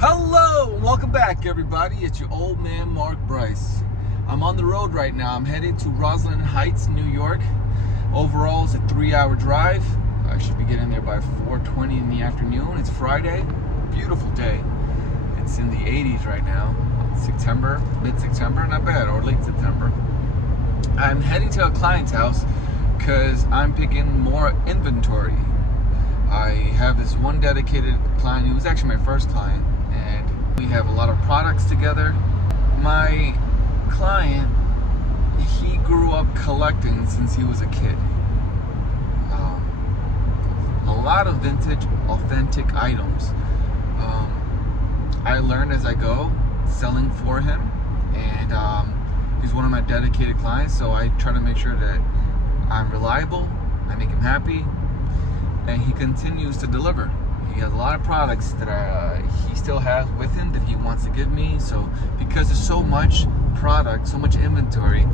Hello, welcome back everybody. It's your old man Mark Bryce. I'm on the road right now. I'm heading to Roslyn Heights, New York. Overall, it's a 3-hour drive. I should be getting there by 4:20 in the afternoon. It's Friday, beautiful day. It's in the 80s right now. September, mid-September, not bad, or late September. I'm heading to a client's house because I'm picking more inventory. I have this one dedicated client who was actually my first client, and we have a lot of products together. My client, he grew up collecting since he was a kid. A lot of vintage, authentic items. I learned as I go, selling for him, and he's one of my dedicated clients, so I try to make sure that I'm reliable, I make him happy, and he continues to deliver. He has a lot of products that he still has with him that he wants to give me. So because there's so much product, so much inventory,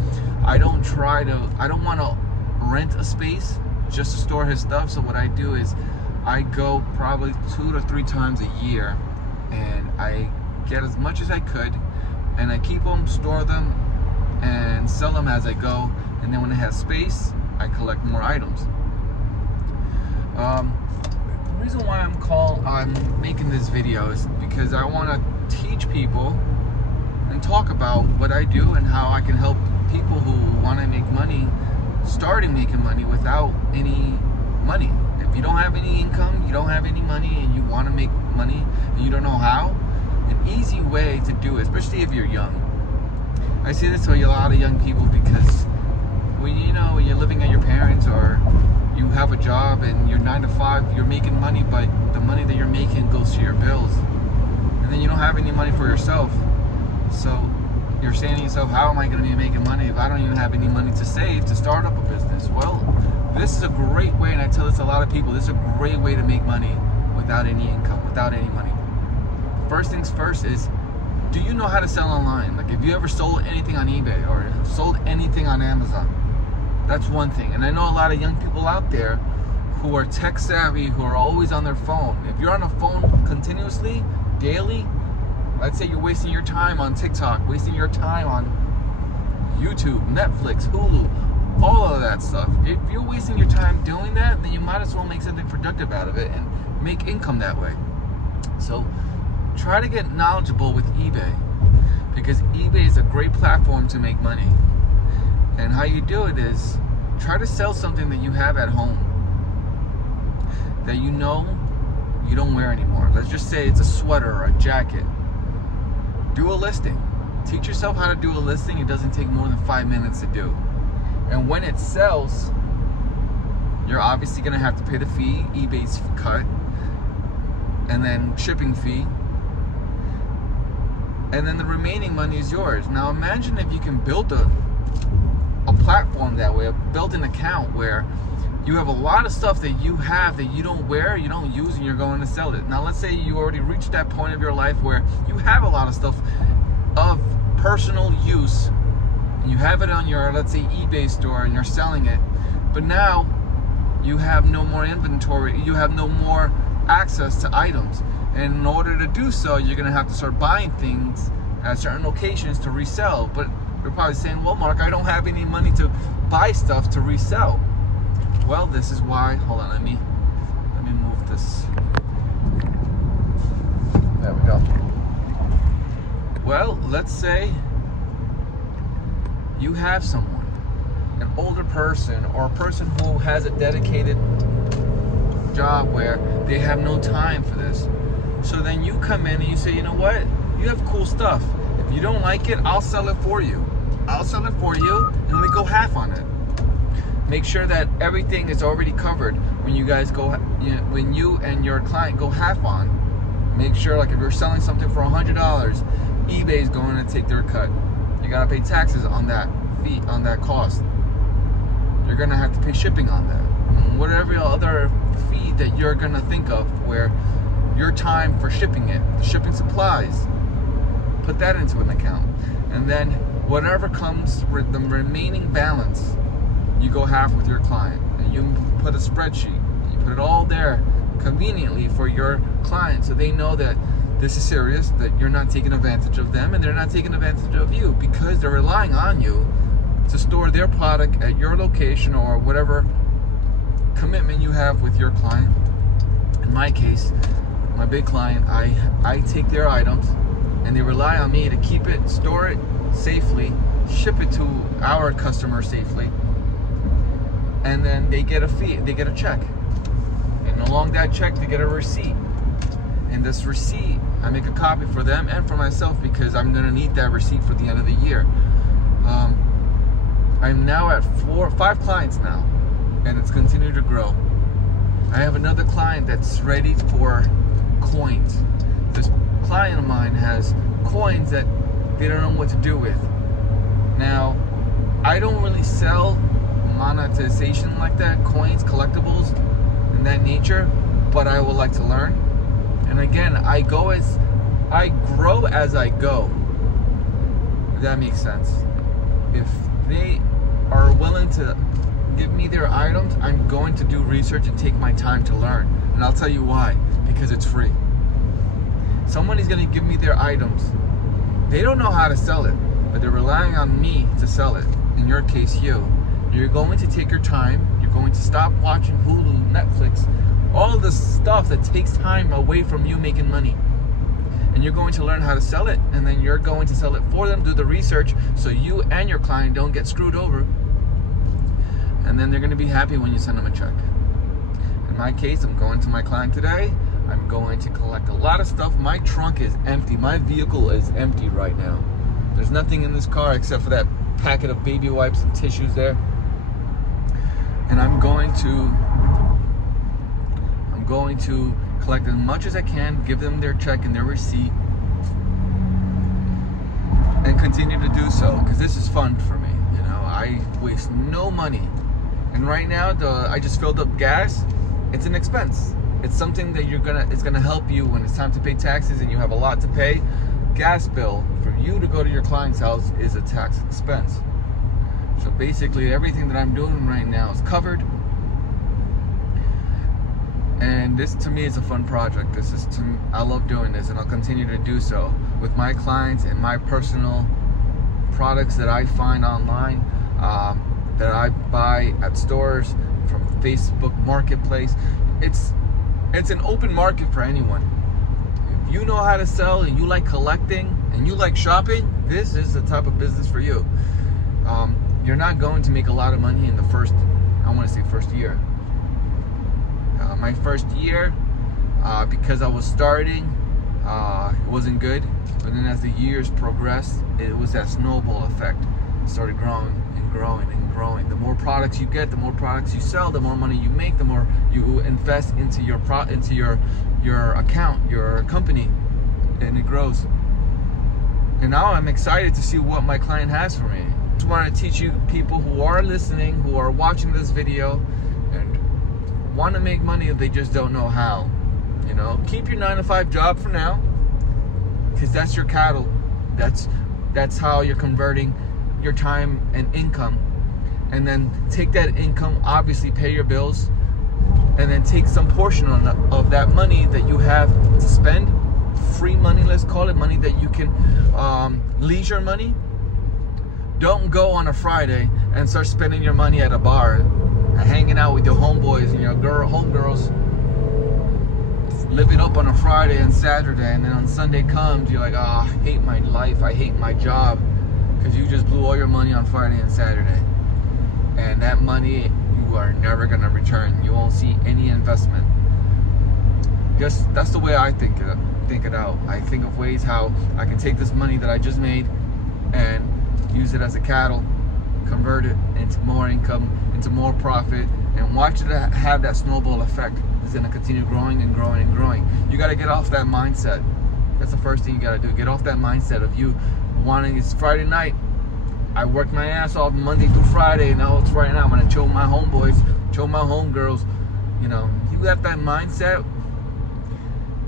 I don't want to rent a space just to store his stuff. So what I do is I go probably 2 to 3 times a year, and I get as much as I could, and I keep them, store them, and sell them as I go. And then when I have space, I collect more items. The reason why I'm making this video is because I want to teach people and talk about what I do and how I can help people who want to make money, starting making money without any money. If you don't have any income, you don't have any money, and you want to make money and you don't know how, an easy way to do it, especially if you're young. I say this to a lot of young people because when you're living at your parents, or you have a job and you're 9 to 5, you're making money, but the money that you're making goes to your bills, and then you don't have any money for yourself. So you're saying to yourself, how am I going to be making money if I don't even have any money to save to start up a business? Well, this is a great way, and I tell this to a lot of people, this is a great way to make money without any income, without any money. First things first is, do you know how to sell online? Like, if you ever sold anything on eBay or sold anything on Amazon? That's one thing. And I know a lot of young people out there who are tech savvy, who are always on their phone. If you're on a phone continuously, daily, let's say you're wasting your time on TikTok, wasting your time on YouTube, Netflix, Hulu, all of that stuff. If you're wasting your time doing that, then you might as well make something productive out of it and make income that way. So try to get knowledgeable with eBay, because eBay is a great platform to make money. And how you do it is, try to sell something that you have at home that you know you don't wear anymore. Let's just say it's a sweater or a jacket. Do a listing. Teach yourself how to do a listing. It doesn't take more than 5 minutes to do. And when it sells, you're obviously going to have to pay the fee, eBay's cut, and then shipping fee. And then the remaining money is yours. Now imagine if you can build a platform that way, build an account where you have a lot of stuff that you have that you don't wear, you don't use, and you're going to sell it. Now let's say you already reached that point of your life where you have a lot of stuff of personal use, and you have it on your, let's say, eBay store, and you're selling it, but now you have no more inventory, you have no more access to items. And in order to do so, you're going to have to start buying things at certain locations to resell. But you're probably saying, well, Mark, I don't have any money to buy stuff to resell. Well, this is why, hold on, let me move this. There we go. Well, let's say you have someone, an older person, or a person who has a dedicated job where they have no time for this. So then you come in and you say, you know what? You have cool stuff. If you don't like it, I'll sell it for you. I'll sell it for you, and we go half on it. Make sure that everything is already covered when you guys go, when you and your client go half on. Make sure, like, if you're selling something for $100, eBay is going to take their cut. You gotta pay taxes on that fee, on that cost. You're gonna have to pay shipping on that, and whatever other fee that you're gonna think of, where your time for shipping it, the shipping supplies, put that into an account. And then whatever comes with the remaining balance, you go half with your client, and you put a spreadsheet, you put it all there conveniently for your client, so they know that this is serious, that you're not taking advantage of them and they're not taking advantage of you, because they're relying on you to store their product at your location or whatever commitment you have with your client. In my case, my big client, I take their items and they rely on me to keep it, store it safely, ship it to our customer safely, and then they get a fee, they get a check, and along that check they get a receipt. And this receipt, I make a copy for them and for myself, because I'm gonna need that receipt for the end of the year. I'm now at 5 clients now, and it's continued to grow. I have another client that's ready for coins. This client of mine has coins that they don't know what to do with. Now, I don't really sell monetization like that, coins, collectibles, and that nature, but I would like to learn. And again, I grow as I go. If that makes sense. If they are willing to give me their items, I'm going to do research and take my time to learn. And I'll tell you why. Because it's free. Somebody's going to give me their items. They don't know how to sell it, but they're relying on me to sell it. In your case, you're going to take your time. You're going to stop watching Hulu, Netflix, all the stuff that takes time away from you making money. And you're going to learn how to sell it, and then you're going to sell it for them, do the research, so you and your client don't get screwed over. And then they're going to be happy when you send them a check. In my case, I'm going to my client today. I'm going to collect a lot of stuff. My trunk is empty. My vehicle is empty right now. There's nothing in this car except for that packet of baby wipes and tissues there. And I'm going to collect as much as I can, give them their check and their receipt, and continue to do so, because this is fun for me. You know, I waste no money. And right now, I just filled up gas. It's an expense. It's something that it's gonna help you when it's time to pay taxes and you have a lot to pay. Gas bill for you to go to your client's house is a tax expense. So basically, everything that I'm doing right now is covered. And this, to me, is a fun project. I love doing this, and I'll continue to do so with my clients and my personal products that I find online, that I buy at stores, from Facebook Marketplace. It's an open market for anyone. If you know how to sell and you like collecting and you like shopping, this is the type of business for you. You're not going to make a lot of money in the first year. My first year, because I was starting, it wasn't good. But then as the years progressed, it was that snowball effect. It started growing and growing and growing. The more products you get, the more products you sell, the more money you make, the more you invest into your account, your company, and it grows. And now I'm excited to see what my client has for me. I just want to teach you people who are listening, who are watching this video, and want to make money if they just don't know how. You know, keep your 9-to-5 job for now, because that's your cattle. That's how you're converting your time and income. And then take that income, obviously pay your bills, and then take some portion of that money that you have to spend, free money, let's call it, money that you can, leisure money. Don't go on a Friday and start spending your money at a bar, hanging out with your homeboys and your homegirls, live it up on a Friday and Saturday, and then on Sunday comes, you're like, I hate my life, I hate my job, because you just blew all your money on Friday and Saturday. And that money you are never gonna return. You won't see any investment. Just that's the way I think it out. I think of ways how I can take this money that I just made and use it as a cattle, convert it into more income, into more profit, and watch it have that snowball effect. It's gonna continue growing and growing and growing. You gotta get off that mindset. That's the first thing you gotta do. Get off that mindset of you wanting, it's Friday night, I worked my ass off Monday through Friday, and now it's right now I'm gonna chill my homeboys, chill my homegirls. You know, you got that mindset,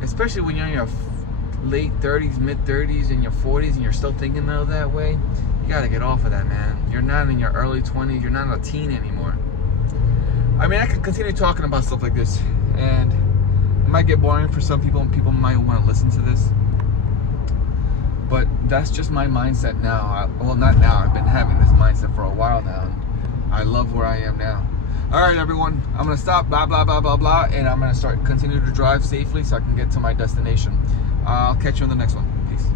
especially when you're in your late 30s, mid 30s, and your 40s, and you're still thinking of that way. You gotta get off of that, man. You're not in your early 20s. You're not a teen anymore. I mean, I could continue talking about stuff like this, and it might get boring for some people, and people might want to listen to this. But that's just my mindset now. Well, not now. I've been having this mindset for a while now. And I love where I am now. All right, everyone. I'm going to stop, blah, blah, blah, blah, blah. And I'm going to continue to drive safely so I can get to my destination. I'll catch you on the next one. Peace.